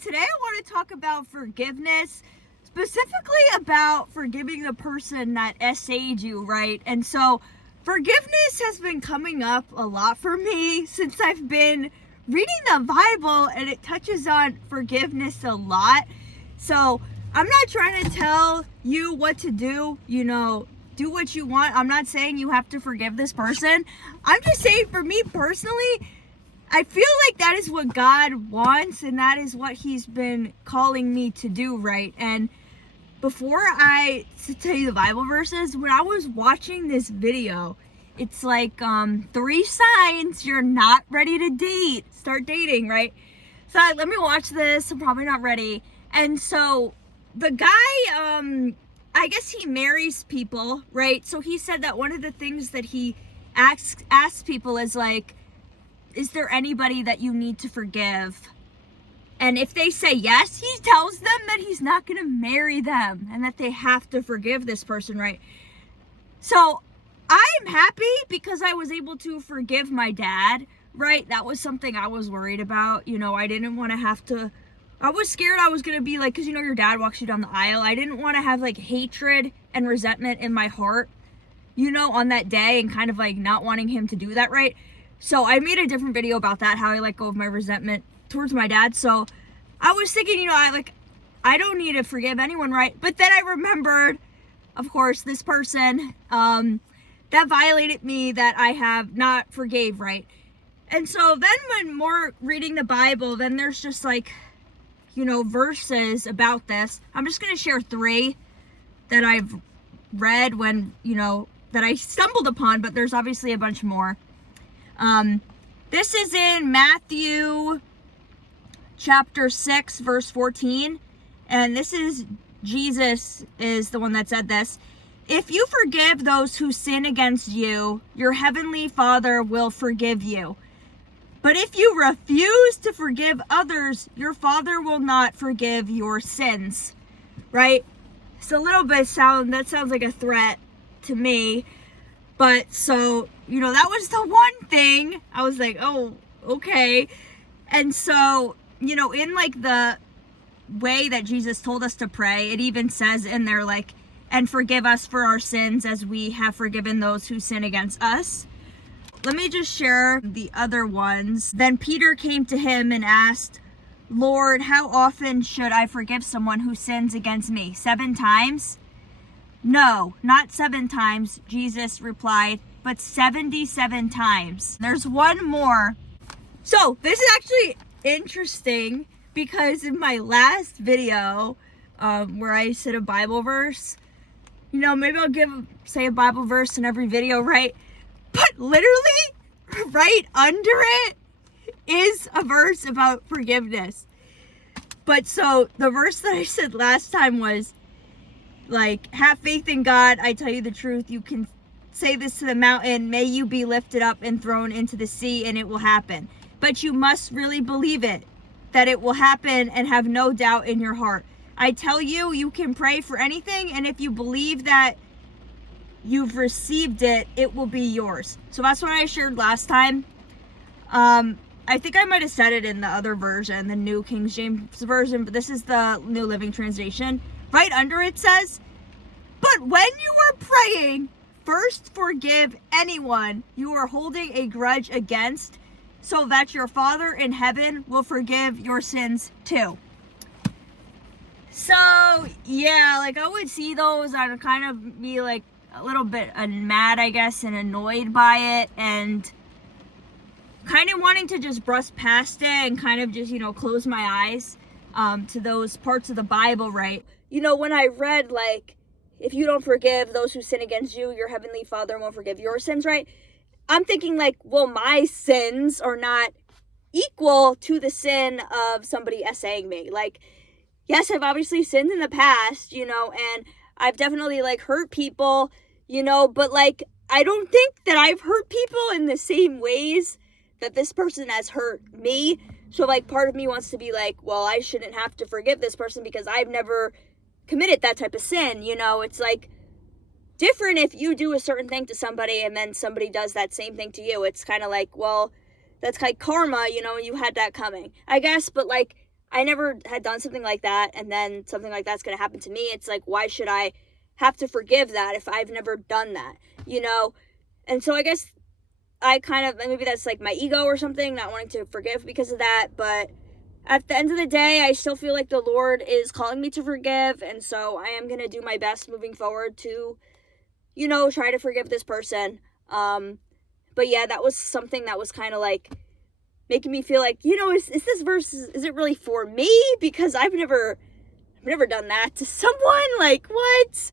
and today I want to talk about forgiveness, specifically about forgiving the person that SA'd you, right? And so forgiveness has been coming up a lot for me since I've been reading the Bible, and it touches on forgiveness a lot. So I'm not trying to tell you what to do, do what you want. I'm not saying you have to forgive this person. I'm just saying, for me personally, I feel like that is what God wants, and that is what He's been calling me to do, right? And before I tell you the Bible verses, when I was watching this video, it's like 3 signs you're not ready to start dating, right? So let me watch this. I'm probably not ready. And so the guy, I guess he marries people, right? So he said that one of the things that he asks people is like, is there anybody that you need to forgive? And if they say yes, he tells them that he's not going to marry them and that they have to forgive this person, right? So I'm happy because I was able to forgive my dad, right? That was something I was worried about. I didn't want to have to, I was scared I was going to be like, because your dad walks you down the aisle. I didn't want to have like hatred and resentment in my heart, on that day, and kind of like not wanting him to do that, right? So I made a different video about that, how I let go of my resentment towards my dad. So I was thinking, I don't need to forgive anyone, right? But then I remembered, of course, this person that violated me that I have not forgave, right? And so then when more reading the Bible, then there's just like, verses about this. I'm just going to share 3 that I've read when, that I stumbled upon, but there's obviously a bunch more. This is in Matthew chapter 6, verse 14. And this is, Jesus is the one that said this. If you forgive those who sin against you, your heavenly Father will forgive you. But if you refuse to forgive others, your Father will not forgive your sins. Right? It's a little bit that sounds like a threat to me. But so, that was the one thing I was like, oh, okay. And so, in like the way that Jesus told us to pray, it even says in there like, and forgive us for our sins as we have forgiven those who sin against us. Let me just share the other ones. Then Peter came to him and asked, Lord, how often should I forgive someone who sins against me? 7 times? No, not 7 times, Jesus replied, but 77 times. There's one more. So this is actually interesting because in my last video, where I said a Bible verse, maybe I'll say a Bible verse in every video, right? But literally right under it is a verse about forgiveness. But so the verse that I said last time was like, have faith in God. I tell you the truth. You can say this to the mountain, may you be lifted up and thrown into the sea, and it will happen. But you must really believe it, that it will happen, and have no doubt in your heart. I tell you, you can pray for anything, and if you believe that you've received it, it will be yours. So that's what I shared last time. I think I might have said it in the other version, the New King James Version, but this is the New Living Translation. Right under it says, but when you are praying, first forgive anyone you are holding a grudge against, so that your Father in heaven will forgive your sins too. So, yeah, like I would see those, I'd kind of be like a little bit mad, I guess, and annoyed by it, and kind of wanting to just brush past it and kind of just, close my eyes to those parts of the Bible, right? When I read, like, if you don't forgive those who sin against you, your heavenly Father won't forgive your sins, right? I'm thinking like, well, my sins are not equal to the sin of somebody SAing me. Like, yes, I've obviously sinned in the past, and I've definitely like hurt people, but like, I don't think that I've hurt people in the same ways that this person has hurt me. So like, part of me wants to be like, well, I shouldn't have to forgive this person because I've never committed that type of sin. It's like different if you do a certain thing to somebody and then somebody does that same thing to you. It's kind of like, well, that's like karma, you had that coming, I guess. But like, I never had done something like that, and then something like that's going to happen to me. It's like, why should I have to forgive that if I've never done that, you know? And so I guess I kind of, maybe that's like my ego or something, not wanting to forgive because of that. But at the end of the day, I still feel like the Lord is calling me to forgive. And so I am going to do my best moving forward to, you know, try to forgive this person. But yeah, that was something that was kind of like making me feel like, you know, is this verse, is it really for me? Because I've never done that to someone. Like, what?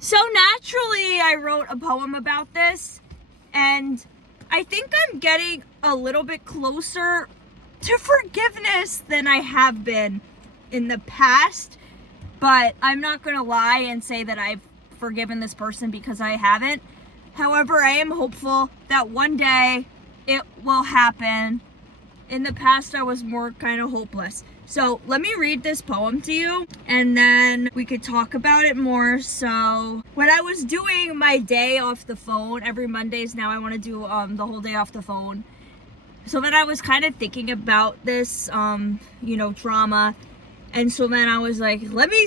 So naturally, I wrote a poem about this, and I think I'm getting a little bit closer to forgiveness than I have been in the past. But I'm not gonna lie and say that I've forgiven this person, because I haven't. However, I am hopeful that one day it will happen. In the past, I was more kind of hopeless. So let me read this poem to you, and then we could talk about it more. So when I was doing my day off the phone, every Mondays now I want to do the whole day off the phone. So then I was kind of thinking about this, you know, trauma. And so then I was like, let me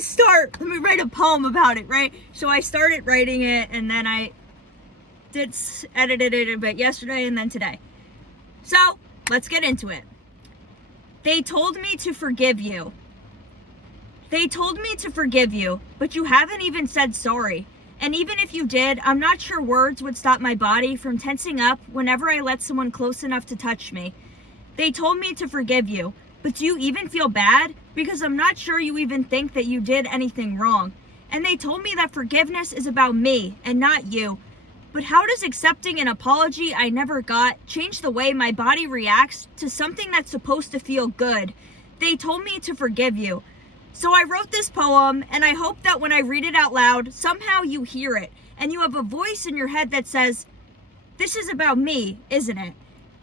write a poem about it, right? So I started writing it, and then I edited it a bit yesterday and then today. So let's get into it. They told me to forgive you. They told me to forgive you, but you haven't even said sorry. And even if you did, I'm not sure words would stop my body from tensing up whenever I let someone close enough to touch me. They told me to forgive you, but do you even feel bad? Because I'm not sure you even think that you did anything wrong. And they told me that forgiveness is about me and not you. But how does accepting an apology I never got change the way my body reacts to something that's supposed to feel good? They told me to forgive you. So I wrote this poem, and I hope that when I read it out loud, somehow you hear it, and you have a voice in your head that says, this is about me, isn't it?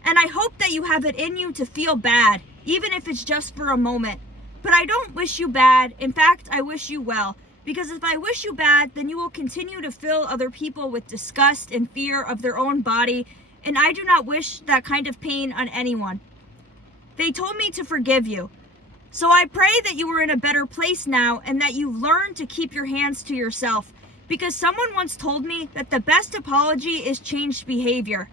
And I hope that you have it in you to feel bad, even if it's just for a moment. But I don't wish you bad. In fact, I wish you well. Because if I wish you bad, then you will continue to fill other people with disgust and fear of their own body, and I do not wish that kind of pain on anyone. They told me to forgive you. So I pray that you are in a better place now, and that you've learned to keep your hands to yourself, because someone once told me that the best apology is changed behavior.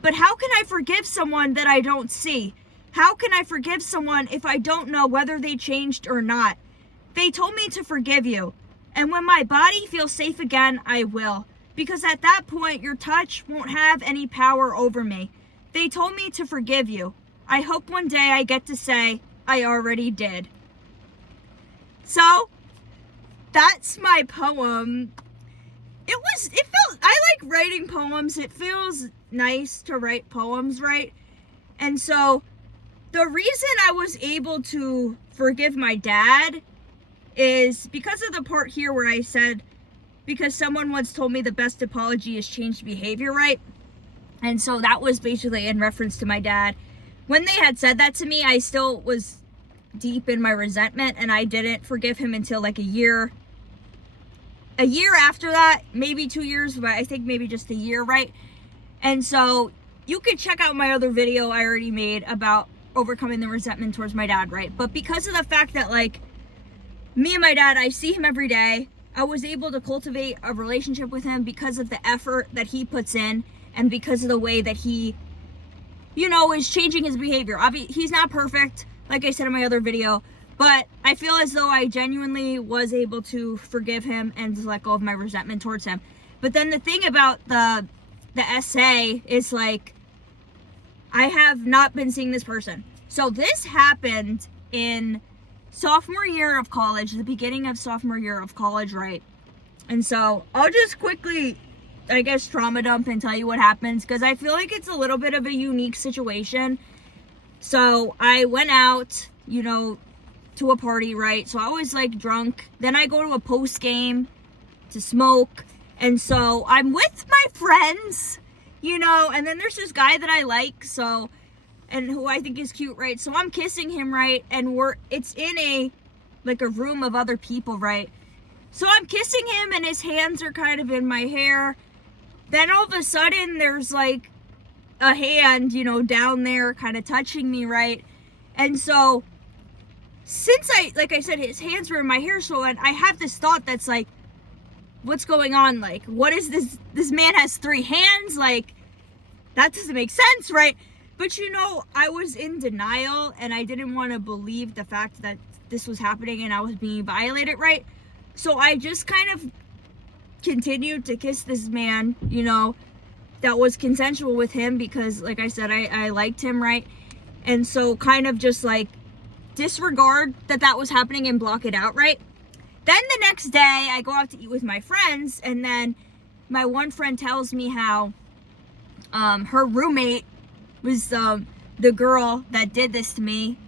But how can I forgive someone that I don't see? How can I forgive someone if I don't know whether they changed or not? They told me to forgive you. And when my body feels safe again, I will. Because at that point, your touch won't have any power over me. They told me to forgive you. I hope one day I get to say, I already did. So, that's my poem. I like writing poems. It feels nice to write poems, right? And so, the reason I was able to forgive my dad is because of the part here where I said, because someone once told me the best apology is changed behavior, right? And so that was basically in reference to my dad. When they had said that to me, I still was deep in my resentment, and I didn't forgive him until like a year after that, maybe 2 years, but I think maybe just a year, right? And so you could check out my other video I already made about overcoming the resentment towards my dad, right? But because of the fact that, like, me and my dad, I see him every day, I was able to cultivate a relationship with him because of the effort that he puts in, and because of the way that he, you know, is changing his behavior. He's not perfect, like I said in my other video, but I feel as though I genuinely was able to forgive him and let go of my resentment towards him. But then the thing about the essay is, like, I have not been seeing this person. So this happened in sophomore year of college, the beginning of sophomore year of college, right? And so I'll just quickly, I guess, trauma dump and tell you what happens, because I feel like it's a little bit of a unique situation. So I went out, you know, to a party, right? So I was like drunk. Then I go to a post game to smoke. And so I'm with my friends, you know, and then there's this guy that I like, so, and who I think is cute, right? So I'm kissing him, right? And it's in a room of other people, right? So I'm kissing him, and his hands are kind of in my hair. Then all of a sudden there's like a hand, you know, down there kind of touching me, right? And so since like I said, his hands were in my hair, so and I have this thought that's like, what's going on? Like, what is this? This man has 3 hands. Like, that doesn't make sense, right? But I was in denial, and I didn't want to believe the fact that this was happening and I was being violated, right? So I just kind of continued to kiss this man, that was consensual with him, because like I said, I liked him, right? And so kind of just like disregard that was happening and block it out, right? Then the next day I go out to eat with my friends, and then my one friend tells me how her roommate was the girl that did this to me.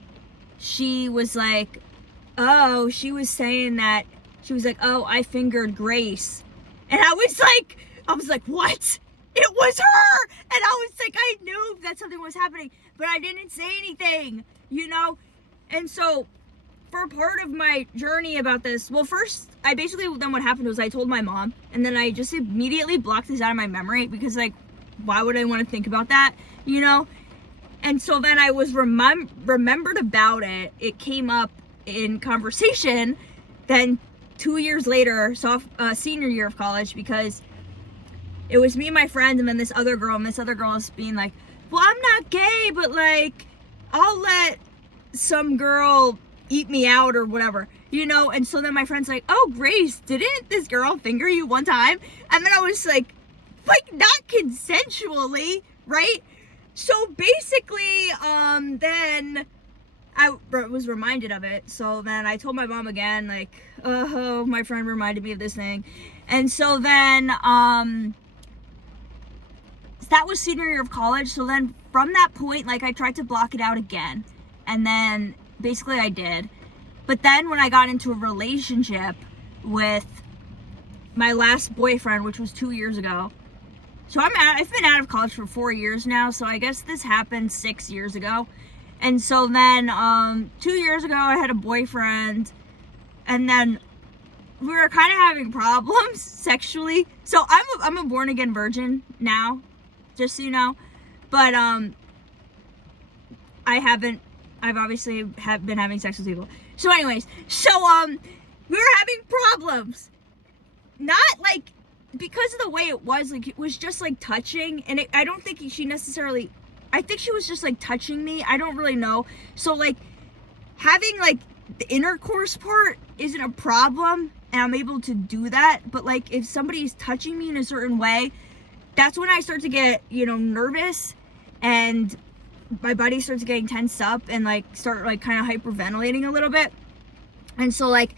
She was like, oh, she was saying that, she was like, oh, I fingered Grace. And I was like, what? It was her! And I was like, I knew that something was happening, but I didn't say anything, And so, for part of my journey about this, well, first, then what happened was I told my mom, and then I just immediately blocked this out of my memory, because, like, why would I want to think about that, And so then I was remembered about it. It came up in conversation, then 2 years later, senior year of college, because it was me and my friend, and then this other girl, is being like, well, I'm not gay, but like, I'll let some girl eat me out or whatever, And so then my friend's like, oh, Grace, didn't this girl finger you one time? And then I was like not consensually, right? So basically, then I was reminded of it. So then I told my mom again, like, oh, my friend reminded me of this thing. And so then, that was senior year of college. So then from that point, like, I tried to block it out again. And then basically I did. But then when I got into a relationship with my last boyfriend, which was 2 years ago. So I've been out of college for 4 years now. So I guess this happened 6 years ago. And so then 2 years ago, I had a boyfriend. And then we were kind of having problems sexually. So I'm a born again virgin now, just so you know. But I've obviously been having sex with people. So anyways, we were having problems. Not like because of the way it was, like, it was just like touching, and I don't think she necessarily, I think she was just like touching me. I don't really know. So like having like the intercourse part isn't a problem, and I'm able to do that. But like if somebody's touching me in a certain way, that's when I start to get, nervous, and my body starts getting tensed up, and like start like kind of hyperventilating a little bit. And so like,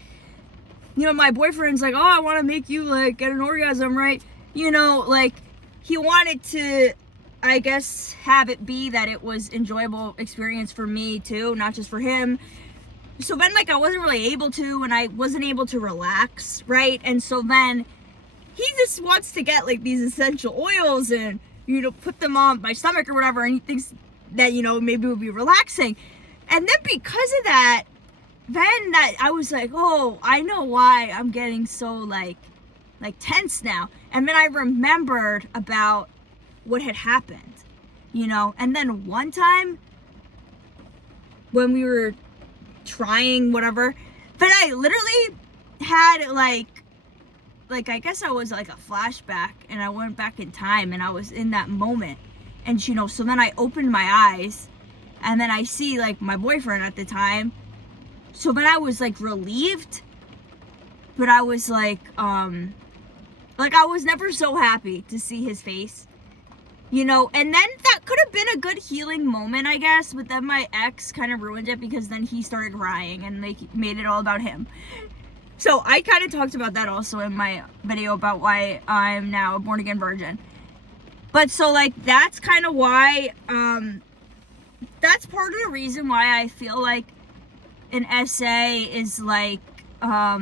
my boyfriend's like, oh, I want to make you like get an orgasm, right? Like he wanted to, I guess, have it be that it was enjoyable experience for me too, not just for him. So then like I wasn't really able to, and I wasn't able to relax, right? And so then he just wants to get like these essential oils and, put them on my stomach or whatever, and he thinks that, maybe it would be relaxing. And then because of that, then that I was like, oh, I know why I'm getting so like tense now. And then I remembered about what had happened, and then one time when we were trying whatever, but I literally had like I guess I was like a flashback, and I went back in time, and I was in that moment, and so then I opened my eyes, and then I see like my boyfriend at the time. So then I was like relieved, but I was like I was never so happy to see his face, and then that could have been a good healing moment, I guess, but then my ex kind of ruined it, because then he started crying and like made it all about him. So I kind of talked about that also in my video about why I'm now a born again virgin. But so like that's kind of why, that's part of the reason why I feel like an SA is like, I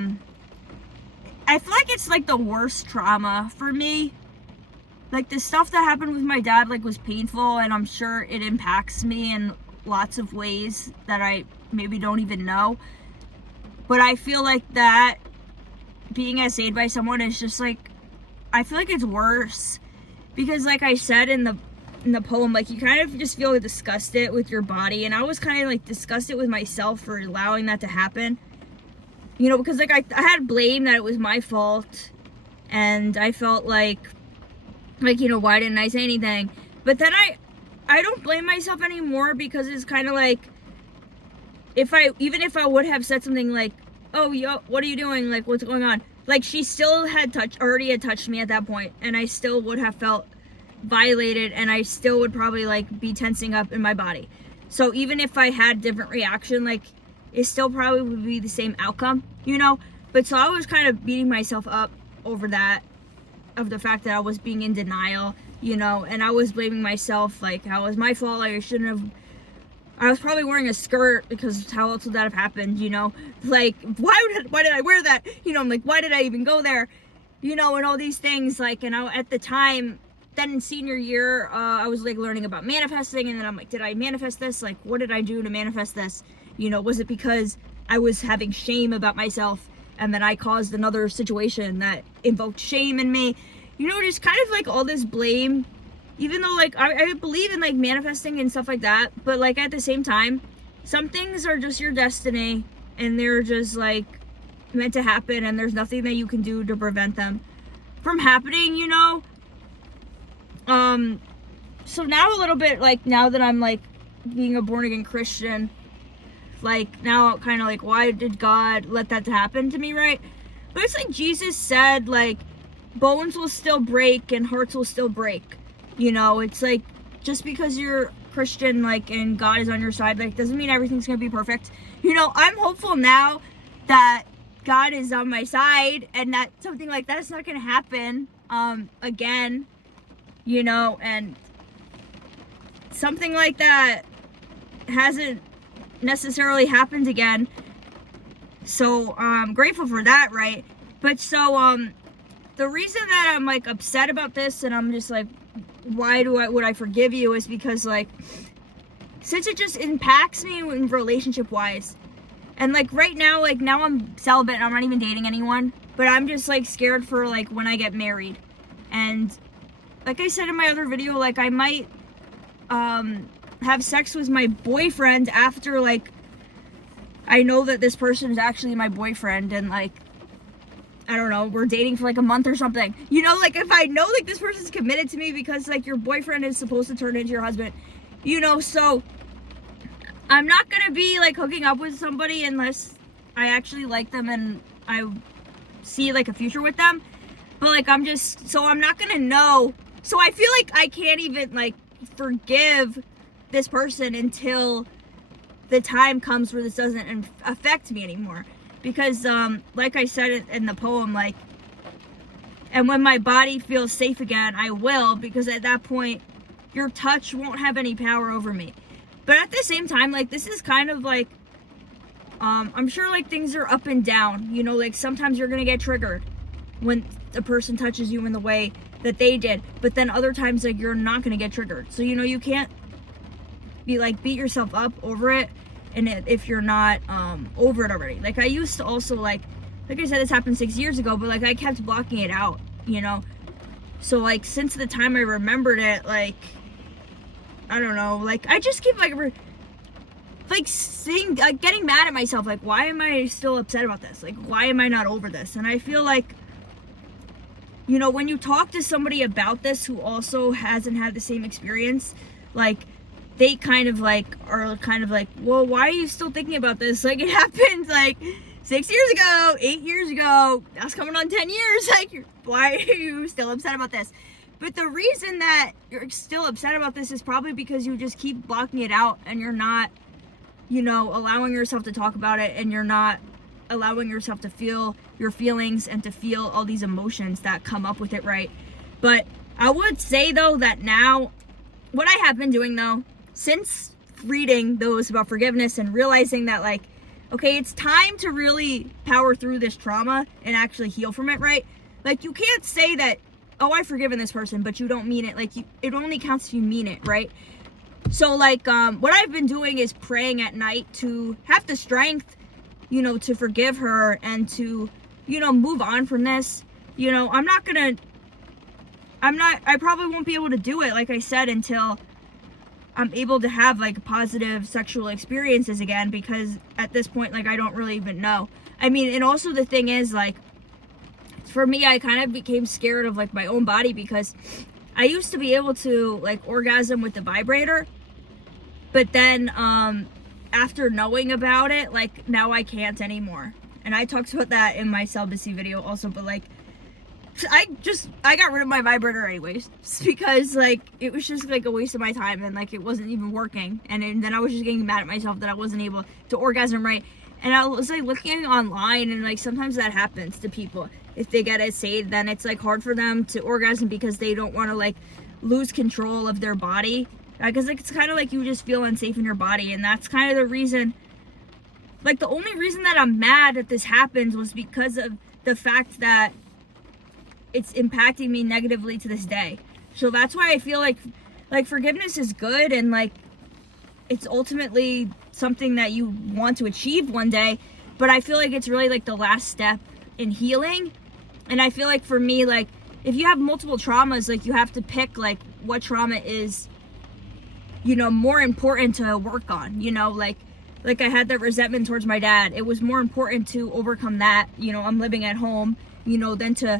feel like it's like the worst trauma for me. Like the stuff that happened with my dad like was painful, and I'm sure it impacts me in lots of ways that I maybe don't even know. But I feel like that being SA'd by someone is just like, I feel like it's worse, because like I said in the in the poem, like, you kind of just feel disgusted with your body, and I was kind of like disgusted with myself for allowing that to happen, you know, because like I had blame that it was my fault, and I felt like, you know, why didn't I say anything? But then I don't blame myself anymore, because it's kind of like, even if I would have said something like, oh, yo, what are you doing? Like, what's going on? Like, she still already had touched me at that point, and I still would have felt violated, and I still would probably like be tensing up in my body. So even if I had different reaction, like, it still probably would be the same outcome, you know? But so I was kind of beating myself up over that, of the fact that I was being in denial, you know, and I was blaming myself, like, how it was my fault, like, I was probably wearing a skirt, because how else would that have happened, you know? Like, why did I wear that? You know, I'm like, why did I even go there? You know, and all these things, like, and at the time, then in senior year, I was like learning about manifesting, and then I'm like, did I manifest this? Like, what did I do to manifest this? You know, was it because I was having shame about myself, and then I caused another situation that invoked shame in me? You know, just kind of like all this blame, even though like I believe in like manifesting and stuff like that, but like at the same time, some things are just your destiny, and they're just like meant to happen, and there's nothing that you can do to prevent them from happening, you know? So now a little bit, like, now that I'm like being a born again Christian, like, now kind of like, why did God let that happen to me, right? But it's like Jesus said, like, bones will still break and hearts will still break, you know? It's like, just because you're Christian, like, and God is on your side, like, doesn't mean everything's gonna be perfect. You know, I'm hopeful now that God is on my side, and that something like that's not gonna happen again, you know, and something like that hasn't necessarily happened again. So I'm grateful for that, right? But so the reason that I'm like upset about this, and I'm just like, why would I forgive you, is because like, since it just impacts me in relationship wise, and like right now, like now I'm celibate and I'm not even dating anyone, but I'm just like scared for like when I get married. And like I said in my other video, like I might have sex with my boyfriend after like I know that this person is actually my boyfriend, and like, I don't know, we're dating for like a month or something, you know? Like, if I know like this person's committed to me, because like your boyfriend is supposed to turn into your husband, you know? So I'm not gonna be like hooking up with somebody unless I actually like them and I see like a future with them. But like, I'm not gonna know. So I feel like I can't even like forgive this person until the time comes where this doesn't affect me anymore. Because like I said in the poem, like, and when my body feels safe again, I will, because at that point your touch won't have any power over me. But at the same time, like, this is kind of like, I'm sure like things are up and down, you know, like sometimes you're gonna get triggered when the person touches you in the way that they did, but then other times like you're not gonna get triggered. So, you know, you can't be like beat yourself up over it, and if you're not over it already. Like I used to also like I said, this happened 6 years ago, but like I kept blocking it out, you know? So like since the time I remembered it, like, I don't know, like I just keep like seeing, like getting mad at myself, like, why am I still upset about this? Like, why am I not over this? And I feel like, you know, when you talk to somebody about this who also hasn't had the same experience, like, they kind of like are kind of like, well, why are you still thinking about this? Like, it happened like 6 years ago, 8 years ago, that's coming on 10 years. Like, why are you still upset about this? But the reason that you're still upset about this is probably because you just keep blocking it out, and you're not, you know, allowing yourself to talk about it, and you're not allowing yourself to feel your feelings and to feel all these emotions that come up with it, right? But I would say though that now, what I have been doing though, since reading those about forgiveness and realizing that like, okay, it's time to really power through this trauma and actually heal from it, right? Like, you can't say that, oh, I've forgiven this person, but you don't mean it. Like, it only counts if you mean it, right? So like, what I've been doing is praying at night to have the strength, you know, to forgive her and to, you know, move on from this. You know, I'm not gonna I probably won't be able to do it, like I said, until I'm able to have like positive sexual experiences again, because at this point, like, I don't really even know. I mean, and also the thing is, like, for me, I kind of became scared of like my own body, because I used to be able to like orgasm with the vibrator, but then after knowing about it, like, now I can't anymore. And I talked about that in my celibacy video also, but like, I got rid of my vibrator anyways, because like it was just like a waste of my time, and like it wasn't even working, and then I was just getting mad at myself that I wasn't able to orgasm right. And I was like looking online, and like sometimes that happens to people. If they get SA'd, then it's like hard for them to orgasm because they don't want to like lose control of their body, because like it's kind of like you just feel unsafe in your body. And that's kind of the reason, like the only reason that I'm mad that this happens was because of the fact that it's impacting me negatively to this day. So that's why I feel like forgiveness is good, and like it's ultimately something that you want to achieve one day, but I feel like it's really like the last step in healing. And I feel like for me, like if you have multiple traumas, like you have to pick like what trauma is, you know, more important to work on. You know, like I had that resentment towards my dad. It was more important to overcome that, you know, I'm living at home, you know, than to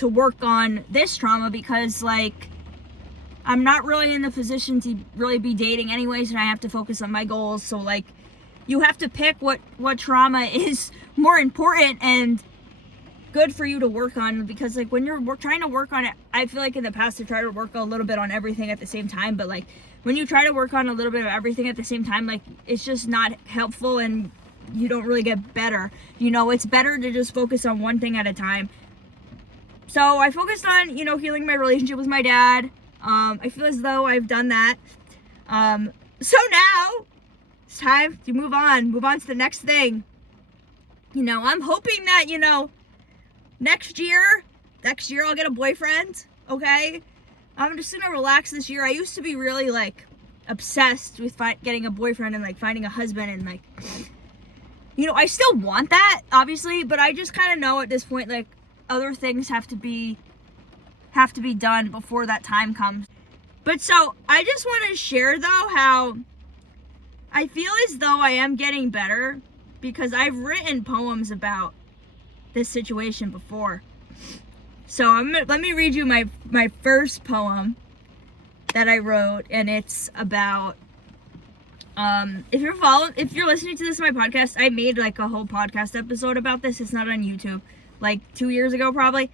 work on this trauma, because like I'm not really in the position to really be dating anyways, and I have to focus on my goals. So like you have to pick what trauma is more important and good for you to work on, because like when you're trying to work on it, I feel like in the past I tried to work a little bit on everything at the same time, but like when you try to work on a little bit of everything at the same time, like it's just not helpful and you don't really get better. You know, it's better to just focus on one thing at a time. So I focused on, you know, healing my relationship with my dad. I feel as though I've done that. So now it's time to move on to the next thing. You know, I'm hoping that, you know, next year I'll get a boyfriend, okay? I'm just gonna relax this year. I used to be really like obsessed with getting a boyfriend and like finding a husband, and like, you know, I still want that, obviously, but I just kind of know at this point, like, other things have to be done before that time comes. But so I just want to share though how I feel as though I am getting better, because I've written poems about this situation before. So let me read you my first poem that I wrote, and it's about if you're listening to this on my podcast, I made like a whole podcast episode about this. It's not on YouTube, like 2 years ago probably.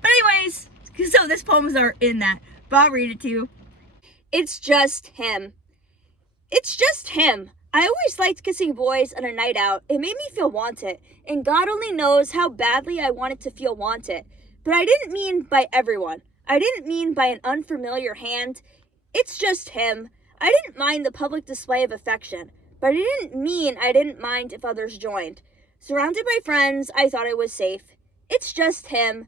But anyways, so this poems are in that, but I'll read it to you. It's just him. It's just him. I always liked kissing boys on a night out. It made me feel wanted, and God only knows how badly I wanted to feel wanted. But I didn't mean by everyone. I didn't mean by an unfamiliar hand. It's just him. I didn't mind the public display of affection, but I didn't mean I didn't mind if others joined. Surrounded by friends, I thought I was safe. It's just him.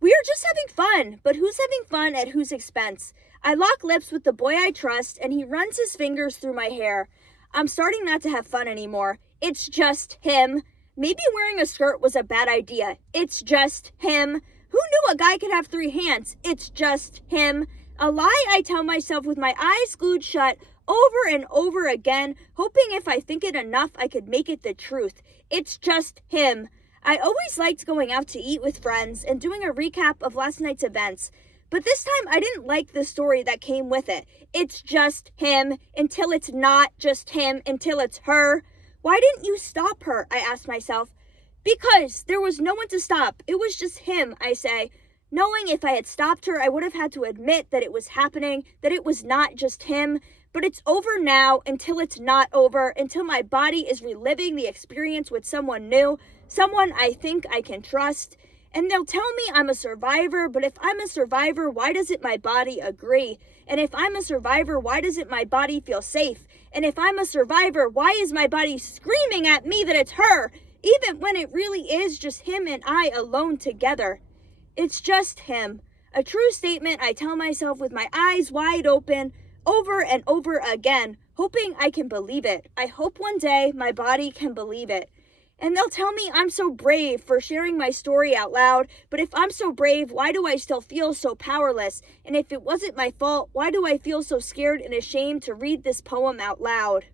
We are just having fun, but who's having fun at whose expense? I lock lips with the boy I trust, and he runs his fingers through my hair. I'm starting not to have fun anymore. It's just him. Maybe wearing a skirt was a bad idea. It's just him. Who knew a guy could have 3 hands? It's just him. A lie I tell myself with my eyes glued shut over and over again, hoping if I think it enough, I could make it the truth. It's just him. I always liked going out to eat with friends and doing a recap of last night's events. But this time I didn't like the story that came with it. It's just him, until it's not just him, until it's her. Why didn't you stop her? I asked myself. Because there was no one to stop. It was just him, I say. Knowing if I had stopped her, I would have had to admit that it was happening, that it was not just him. But it's over now, until it's not over, until my body is reliving the experience with someone new, someone I think I can trust. And they'll tell me I'm a survivor, but if I'm a survivor, why doesn't my body agree? And if I'm a survivor, why doesn't my body feel safe? And if I'm a survivor, why is my body screaming at me that it's her, even when it really is just him and I alone together? It's just him. A true statement I tell myself with my eyes wide open, over and over again, hoping I can believe it. I hope one day my body can believe it. And they'll tell me I'm so brave for sharing my story out loud, but if I'm so brave, why do I still feel so powerless? And if it wasn't my fault, why do I feel so scared and ashamed to read this poem out loud?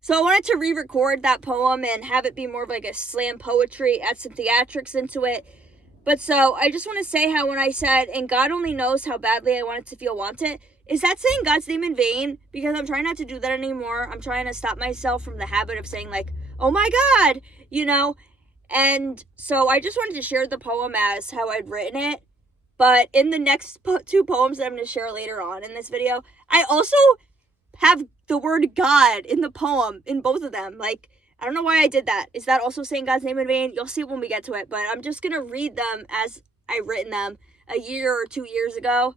So I wanted to re-record that poem and have it be more of like a slam poetry, add some theatrics into it. But so I just want to say how when I said, and God only knows how badly I wanted to feel wanted, is that saying God's name in vain? Because I'm trying not to do that anymore. I'm trying to stop myself from the habit of saying like, oh my God, And so I just wanted to share the poem as how I'd written it. But in the next two poems that I'm going to share later on in this video, I also have the word God in the poem in both of them. Like, I don't know why I did that. Is that also saying God's name in vain? You'll see when we get to it. But I'm just going to read them as I written them a year or 2 years ago.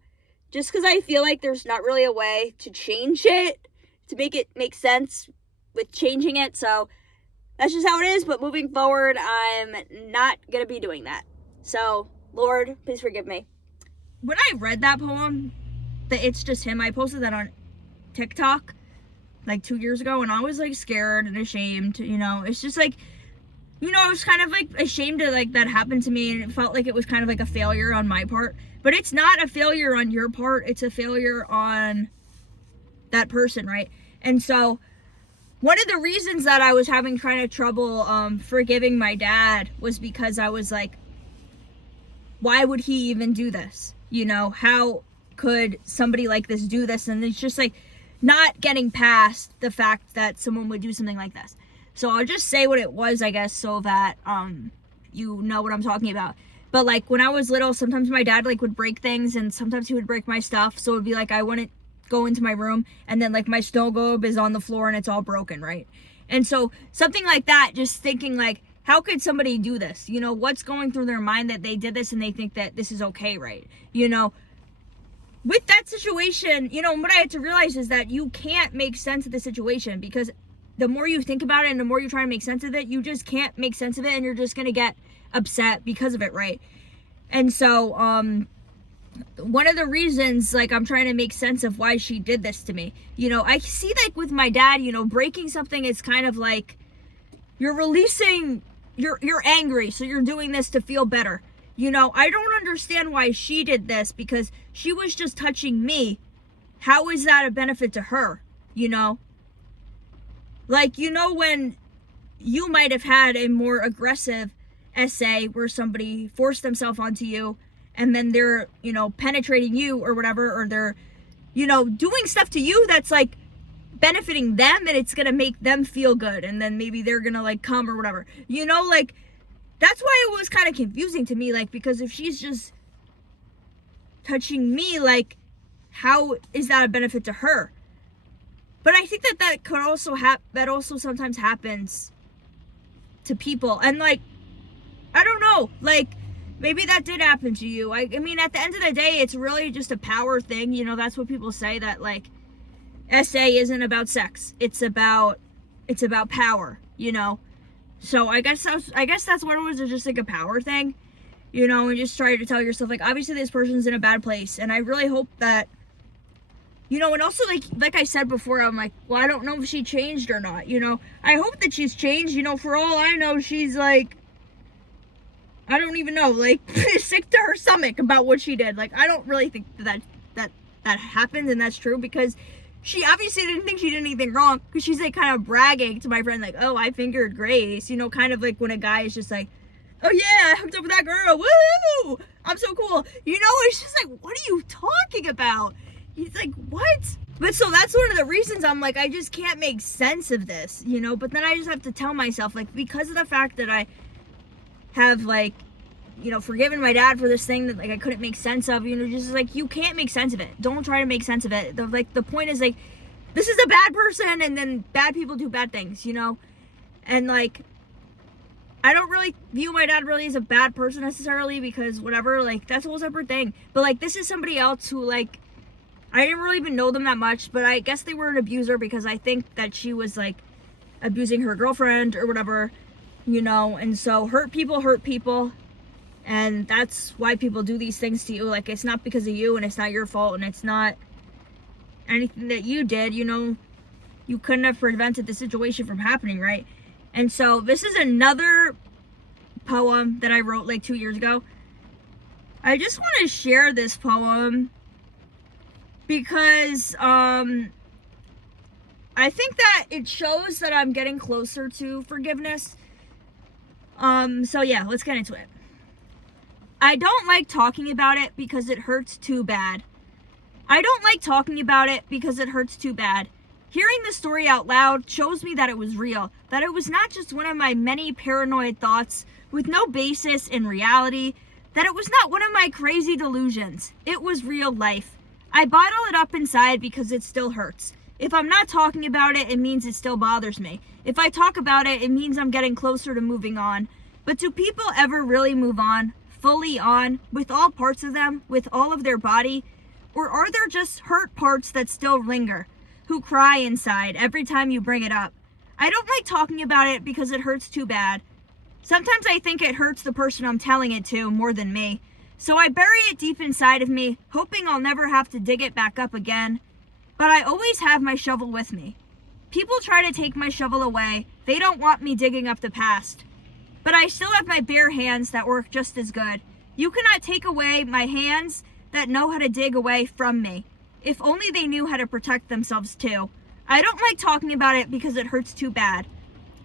Just because I feel like there's not really a way to change it, to make it make sense with changing it. So that's just how it is. But moving forward, I'm not going to be doing that. So, Lord, please forgive me. When I read that poem, the It's Just Him, I posted that on TikTok like 2 years ago, and I was like scared and ashamed. It's just like, I was kind of like ashamed to like that happened to me, and it felt like it was kind of like a failure on my part. But it's not a failure on your part, it's a failure on that person, right? And so one of the reasons that I was having kind of trouble forgiving my dad was because I was like, why would he even do this? How could somebody like this do this? And it's just like not getting past the fact that someone would do something like this. So I'll just say what it was, I guess, so that you know what I'm talking about. But like when I was little, sometimes my dad like would break things, and sometimes he would break my stuff. So it would be like I wouldn't go into my room, and then like my snow globe is on the floor and it's all broken, right? And so something like that, just thinking like, how could somebody do this? What's going through their mind that they did this and they think that this is okay, right? With that situation, what I had to realize is that you can't make sense of the situation, because the more you think about it and the more you try to make sense of it, you just can't make sense of it, and you're just going to get upset because of it, right? And so, one of the reasons, like, I'm trying to make sense of why she did this to me, I see, like, with my dad, breaking something is kind of like, you're releasing, you're angry, so you're doing this to feel better. I don't understand why she did this, because she was just touching me. How is that a benefit to her? Like, when you might have had a more aggressive essay where somebody forced themselves onto you, and then they're, penetrating you or whatever, or they're, doing stuff to you that's like benefiting them, and it's gonna make them feel good, and then maybe they're gonna like come or whatever. Like, that's why it was kind of confusing to me, like, because if she's just touching me, like, how is that a benefit to her? But I think that could also that also sometimes happens to people, and like, I don't know, like, maybe that did happen to you. I mean, at the end of the day, it's really just a power thing. That's what people say, that like, SA isn't about sex. It's about power. So I guess that's what it was, just like a power thing, and just try to tell yourself, like, obviously this person's in a bad place, and I really hope that, and also like I said before, I'm like, well, I don't know if she changed or not, I hope that she's changed. For all I know, she's like, I don't even know, like, sick to her stomach about what she did. Like, I don't really think that happened, and that's true, because she obviously didn't think she did anything wrong, because she's like kind of bragging to my friend, like, oh, I fingered Grace, kind of like when a guy is just like, oh yeah, I hooked up with that girl, woo, I'm so cool, it's just like, what are you talking about? He's like, what? But so that's one of the reasons I'm like, I just can't make sense of this, but then I just have to tell myself, like, because of the fact that I have, like, forgiven my dad for this thing that, like, I couldn't make sense of, just like, you can't make sense of it. Don't try to make sense of it. The point is, like, this is a bad person, and then bad people do bad things, and like, I don't really view my dad really as a bad person necessarily, because whatever, like, that's a whole separate thing. But like, this is somebody else who, like, I didn't really even know them that much, but I guess they were an abuser, because I think that she was like abusing her girlfriend or whatever, and so hurt people. And that's why people do these things to you. Like, it's not because of you, and it's not your fault, and it's not anything that you did. You couldn't have prevented the situation from happening, right? And so this is another poem that I wrote like 2 years ago. I just want to share this poem because I think that it shows that I'm getting closer to forgiveness. So yeah, let's get into it. I don't like talking about it because it hurts too bad. I don't like talking about it because it hurts too bad. Hearing the story out loud shows me that it was real, that it was not just one of my many paranoid thoughts with no basis in reality, that it was not one of my crazy delusions. It was real life. I bottle it up inside because it still hurts. If I'm not talking about it, it means it still bothers me. If I talk about it, it means I'm getting closer to moving on. But do people ever really move on, fully on, with all parts of them, with all of their body? Or are there just hurt parts that still linger, who cry inside every time you bring it up? I don't like talking about it because it hurts too bad. Sometimes I think it hurts the person I'm telling it to more than me. So I bury it deep inside of me, hoping I'll never have to dig it back up again. But I always have my shovel with me. People try to take my shovel away. They don't want me digging up the past. But I still have my bare hands that work just as good. You cannot take away my hands that know how to dig away from me. If only they knew how to protect themselves too. I don't like talking about it because it hurts too bad.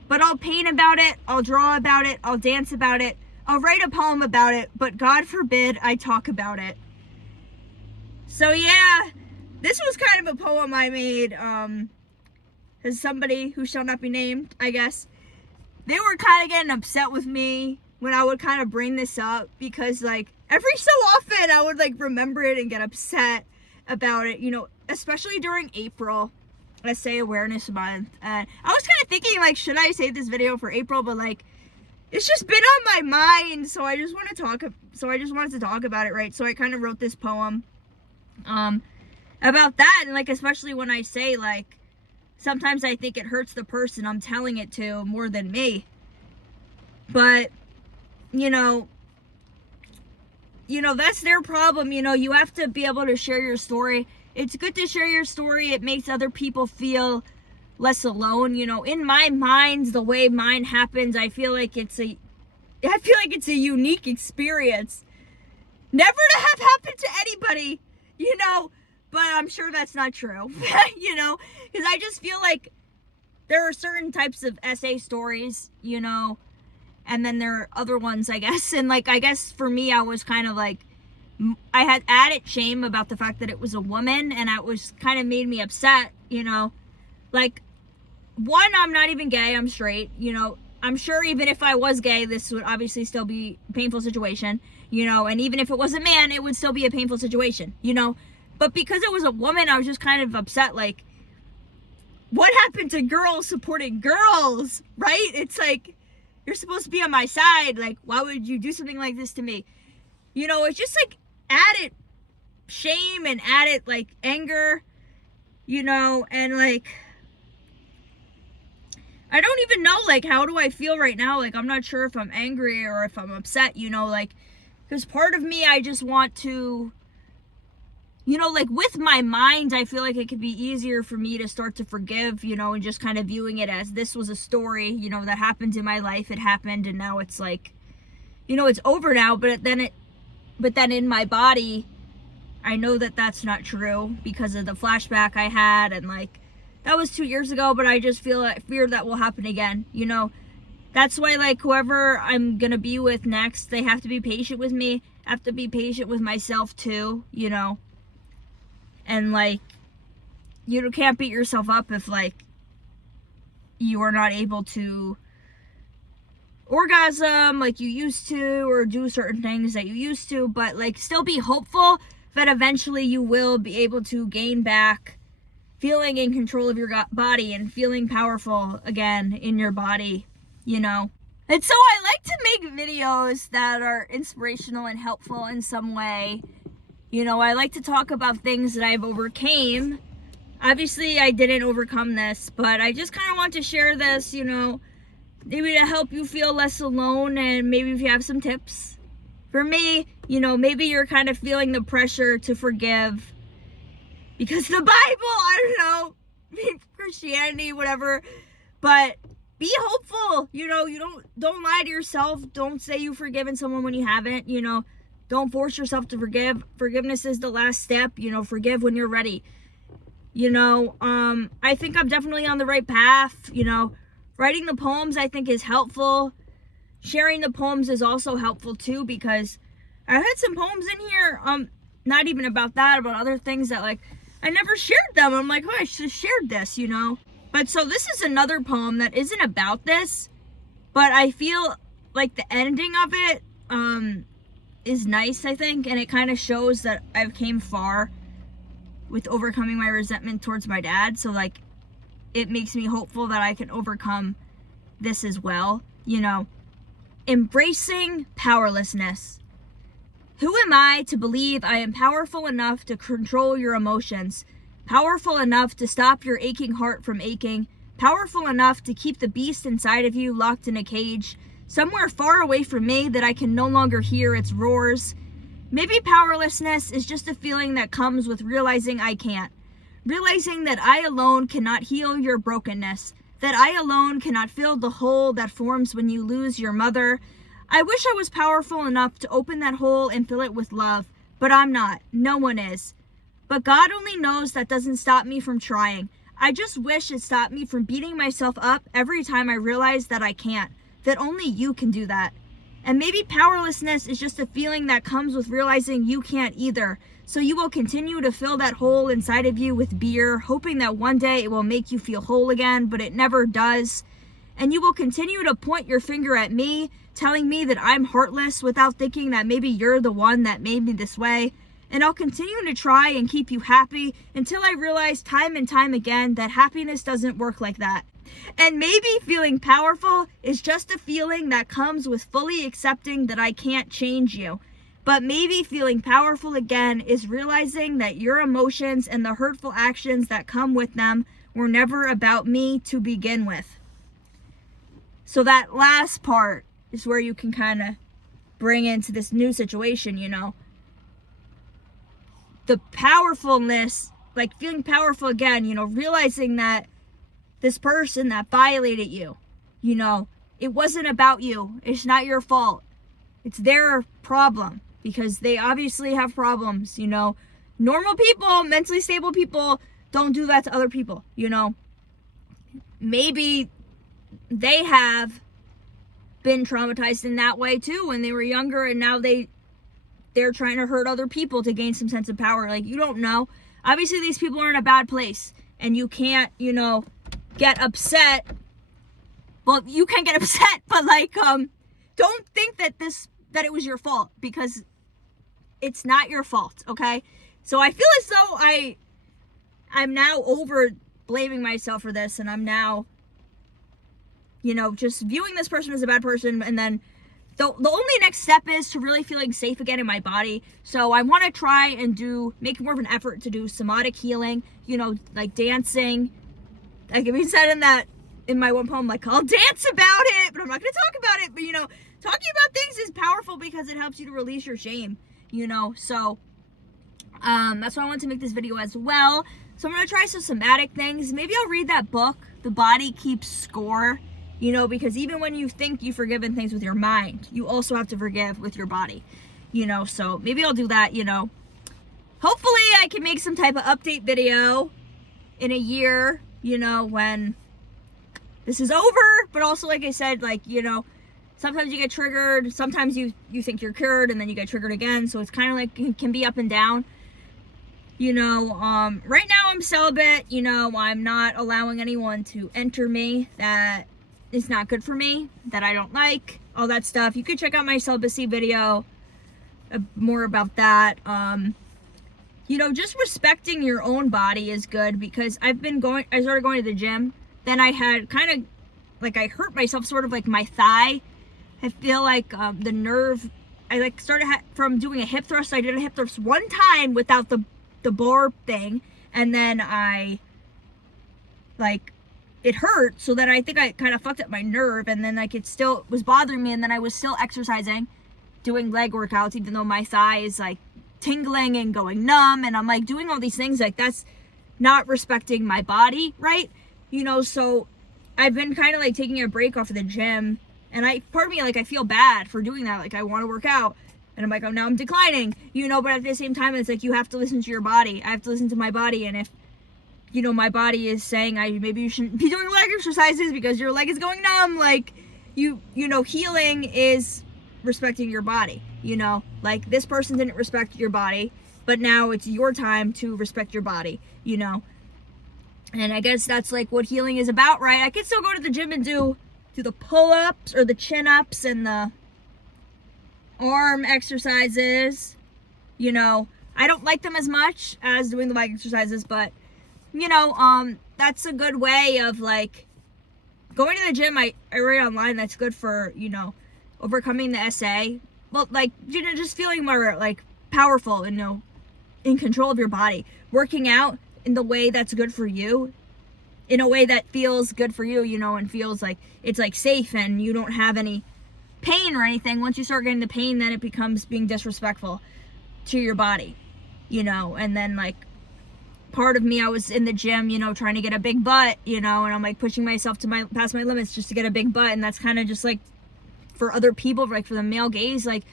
But I'll paint about it, I'll draw about it, I'll dance about it, I'll write a poem about it, but God forbid I talk about it. So yeah, this was kind of a poem I made, as somebody who shall not be named, I guess. They were kind of getting upset with me when I would kind of bring this up because like every so often I would like remember it and get upset about it, you know, especially during April, SA Awareness Month. And I was kind of thinking like, should I save this video for April? But like, it's just been on my mind, so I just wanted to talk about it, right? So I kind of wrote this poem about that, and like especially when I say like sometimes I think it hurts the person I'm telling it to more than me. But you know that's their problem. You have to be able to share your story. It's good to share your story. It makes other people feel less alone. In my mind, the way mine happens, I feel like it's a unique experience. Never to have happened to anybody, but I'm sure that's not true, because I just feel like there are certain types of SA stories, and then there are other ones, I guess. And like, I guess for me, I was kind of like, I had added shame about the fact that it was a woman, and it was kind of made me upset, like, one, I'm not even gay, I'm straight, I'm sure even if I was gay, this would obviously still be a painful situation, and even if it was a man, it would still be a painful situation, but because it was a woman, I was just kind of upset, like, what happened to girls supporting girls, right? It's like, you're supposed to be on my side, like, why would you do something like this to me? It's just like added shame and added like anger, and like, I don't even know, like, how do I feel right now? Like, I'm not sure if I'm angry or if I'm upset, like, because part of me, I just want to, like, with my mind, I feel like it could be easier for me to start to forgive, and just kind of viewing it as this was a story, that happened in my life. It happened, and now it's like, it's over now, but then in my body, I know that that's not true because of the flashback I had, and like, that was 2 years ago, but I just fear that will happen again, That's why, like, whoever I'm gonna be with next, they have to be patient with me, have to be patient with myself too, and like, you can't beat yourself up if like, you are not able to orgasm like you used to, or do certain things that you used to, but like, still be hopeful that eventually you will be able to gain back feeling in control of your body and feeling powerful again in your body, And so I like to make videos that are inspirational and helpful in some way. I like to talk about things that I've overcame. Obviously, I didn't overcome this, but I just kind of want to share this, maybe to help you feel less alone, and maybe if you have some tips. For me, maybe you're kind of feeling the pressure to forgive because the Bible, I don't know, Christianity, whatever, but be hopeful. You know, you don't lie to yourself. Don't say you've forgiven someone when you haven't. You know, don't force yourself to forgive. Forgiveness is the last step. You know, forgive when you're ready. You know, I think I'm definitely on the right path. You know, writing the poems I think is helpful. Sharing the poems is also helpful too, because I had some poems in here, not even about that, about other things that, like, I never shared them. I'm like, oh, I should have shared this, you know? But so this is another poem that isn't about this, but I feel like the ending of it, is nice, I think, and it kind of shows that I've came far with overcoming my resentment towards my dad. So, like, it makes me hopeful that I can overcome this as well, you know? Embracing powerlessness. Who am I to believe I am powerful enough to control your emotions? Powerful enough to stop your aching heart from aching? Powerful enough to keep the beast inside of you locked in a cage, somewhere far away from me that I can no longer hear its roars? Maybe powerlessness is just a feeling that comes with realizing I can't. Realizing that I alone cannot heal your brokenness. That I alone cannot fill the hole that forms when you lose your mother. I wish I was powerful enough to open that hole and fill it with love, but I'm not. No one is. But God only knows that doesn't stop me from trying. I just wish it stopped me from beating myself up every time I realize that I can't, that only you can do that. And maybe powerlessness is just a feeling that comes with realizing you can't either. So you will continue to fill that hole inside of you with beer, hoping that one day it will make you feel whole again, but it never does. And you will continue to point your finger at me, telling me that I'm heartless without thinking that maybe you're the one that made me this way. And I'll continue to try and keep you happy until I realize time and time again that happiness doesn't work like that. And maybe feeling powerful is just a feeling that comes with fully accepting that I can't change you. But maybe feeling powerful again is realizing that your emotions and the hurtful actions that come with them were never about me to begin with. So that last part is where you can kind of bring into this new situation, you know. The powerfulness, like feeling powerful again, you know, realizing that this person that violated you, you know, it wasn't about you. It's not your fault. It's their problem because they obviously have problems, you know. Normal people, mentally stable people don't do that to other people, you know. Maybe they have been traumatized in that way too when they were younger, and now they're trying to hurt other people to gain some sense of power. Like, you don't know. Obviously these people are in a bad place and you can't, you know, get upset. Well, you can get upset, but like, don't think that it was your fault, because it's not your fault, okay? So I feel as though I'm now over blaming myself for this, and I'm now, you know, just viewing this person as a bad person. And then the only next step is to really feeling safe again in my body. So I want to try and make more of an effort to do somatic healing, you know, like dancing. Like it said in my one poem, like, I'll dance about it, but I'm not going to talk about it. But, you know, talking about things is powerful because it helps you to release your shame, you know. So that's why I wanted to make this video as well. So I'm going to try some somatic things. Maybe I'll read that book, The Body Keeps Score, you know, because even when you think you've forgiven things with your mind, you also have to forgive with your body, you know. So maybe I'll do that, you know. Hopefully I can make some type of update video in a year, you know, when this is over. But also, like I said, like, you know, sometimes you get triggered, sometimes you think you're cured, and then you get triggered again. So it's kind of like, it can be up and down, you know. Right now I'm celibate, you know. I'm not allowing anyone to enter me that is not good for me, that I don't like, all that stuff. You could check out my celibacy video, more about that. You know, just respecting your own body is good, because I started going to the gym, then I had kind of, like, I hurt myself, sort of like my thigh. I feel like the nerve, I like started from doing a hip thrust. I did a hip thrust one time without the bar thing, and then it hurt, so then I think I kind of fucked up my nerve, and then like it still was bothering me, and then I was still exercising, doing leg workouts, even though my thigh is like tingling and going numb, and I'm like doing all these things, like that's not respecting my body, right? You know, so I've been kind of like taking a break off of the gym, and part of me, like, I feel bad for doing that. Like, I want to work out, and I'm like, oh, now I'm declining, you know, but at the same time, it's like, you have to listen to your body. I have to listen to my body, and if, you know, my body is saying, maybe you shouldn't be doing leg exercises because your leg is going numb, like, you know, healing is respecting your body, you know, like, this person didn't respect your body, but now it's your time to respect your body, you know. And I guess that's like what healing is about, right? I can still go to the gym and do the pull-ups or the chin-ups and the arm exercises. You know, I don't like them as much as doing the leg exercises, but, you know, that's a good way of, like, going to the gym. I read online that's good for, you know, overcoming the SA. Well, like, you know, just feeling more, like, powerful, you know, in control of your body. Working out in the way that's good for you, in a way that feels good for you, you know, and feels like it's like safe and you don't have any pain or anything. Once you start getting the pain, then it becomes being disrespectful to your body, you know. And then, like, part of me, I was in the gym, you know, trying to get a big butt, you know, and I'm like pushing myself to past my limits just to get a big butt, and that's kind of just like for other people, like for the male gaze, like,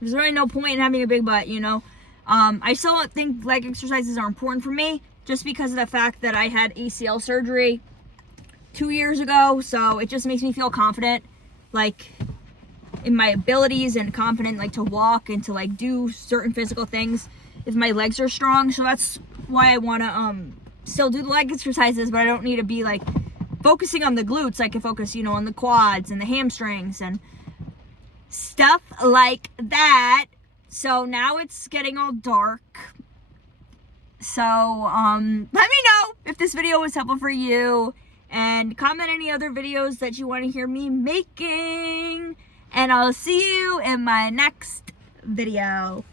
there's really no point in having a big butt, you know. I still don't think leg exercises are important for me, just because of the fact that I had ACL surgery 2 years ago, so it just makes me feel confident, like, in my abilities, and confident, like, to walk and to, like, do certain physical things if my legs are strong. So that's why I want to still do the leg exercises, but I don't need to be, like, focusing on the glutes. I can focus, you know, on the quads and the hamstrings and stuff like that. So now it's getting all dark. So, let me know if this video was helpful for you, and comment any other videos that you want to hear me making, and I'll see you in my next video.